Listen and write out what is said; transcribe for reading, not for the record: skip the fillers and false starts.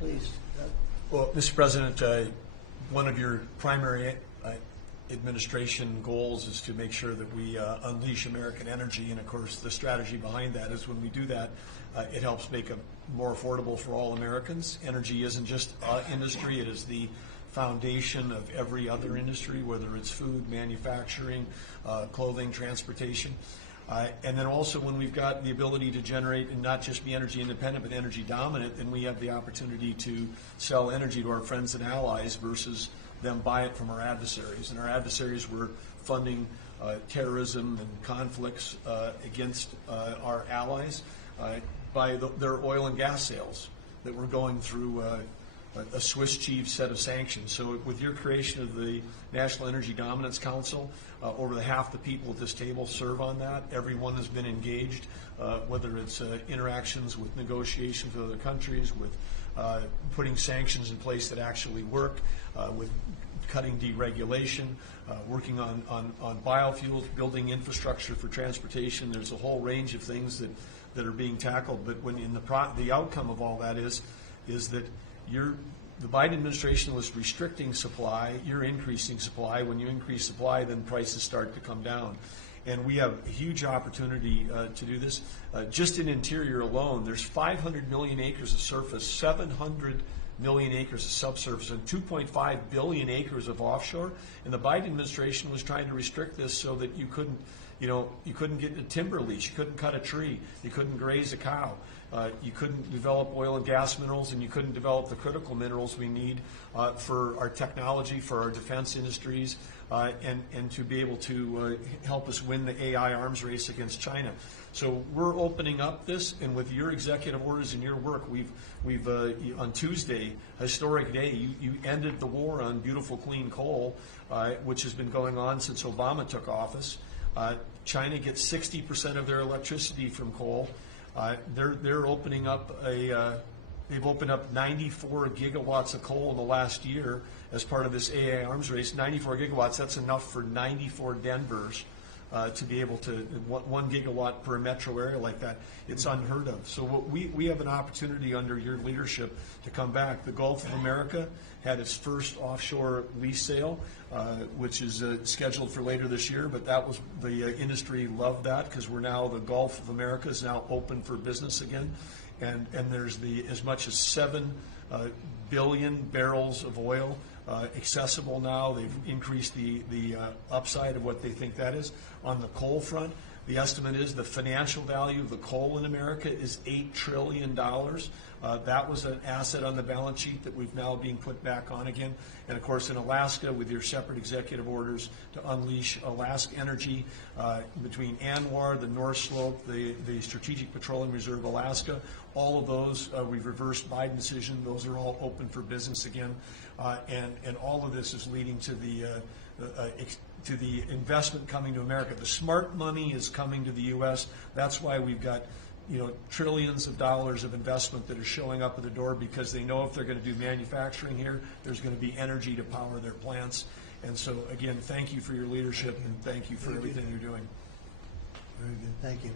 Please. Well, Mr. President, one of your primary administration goals is to make sure that we unleash American energy, and of course the strategy behind that is when we do that, it helps make it more affordable for all Americans. Energy isn't just industry, it is the foundation of every other industry, whether it's food, manufacturing, clothing, transportation. And then also when we've got the ability to generate and not just be energy independent but energy dominant, then we have the opportunity to sell energy to our friends and allies versus them buy it from our adversaries. And our adversaries were funding terrorism and conflicts against our allies by their oil and gas sales that were going through a Swiss cheese set of sanctions. So with your creation of the National Energy Dominance Council, over half the people at this table serve on that. Everyone has been engaged, whether it's interactions with negotiations with other countries, with putting sanctions in place that actually work, with cutting deregulation, working on biofuels, building infrastructure for transportation. There's a whole range of things that are being tackled. But when in the outcome of all that is that the Biden administration was restricting supply, you're increasing supply. When you increase supply, then prices start to come down. And we have a huge opportunity to do this. Just in interior alone, there's 500 million acres of surface, 700 million acres of subsurface, and 2.5 billion acres of offshore. And the Biden administration was trying to restrict this so that you couldn't get a timber lease, you couldn't cut a tree, you couldn't graze a cow. You couldn't develop oil and gas minerals, and you couldn't develop the critical minerals we need for our technology, for our defense industries, and to be able to help us win the AI arms race against China. So we're opening up this, and with your executive orders and your work, we've on Tuesday, historic day, you ended the war on beautiful clean coal, which has been going on since Obama took office. China gets 60% of their electricity from coal. They're opening up they've opened up 94 gigawatts of coal in the last year as part of this AI arms race. 94 gigawatts, that's enough for 94 Denvers to be able to, 1 gigawatt per metro area like that. It's unheard of. So we have an opportunity under your leadership to come back. The Gulf of America had its first offshore lease sale, which is scheduled for later this year, but that was, the industry loved that because we're now, the Gulf of America is now open for business again. And there's as much as 7 billion barrels of oil accessible now. They've increased the upside of what they think that is. On the coal front, the estimate is the financial value of the coal in America is $8 trillion. That was an asset on the balance sheet that we've now being put back on again. And of course in Alaska, with your separate executive orders to unleash Alaska energy between ANWR, the North Slope, the Strategic Petroleum Reserve Alaska, all of those, we've reversed Biden decision. Those are all open for business again. And all of this is leading to the investment coming to America. The smart money is coming to the U.S. That's why we've got trillions of dollars of investment that are showing up at the door, because they know if they're going to do manufacturing here, there's going to be energy to power their plants. And so again, thank you for your leadership and thank you for everything you're doing. Very good. Thank you.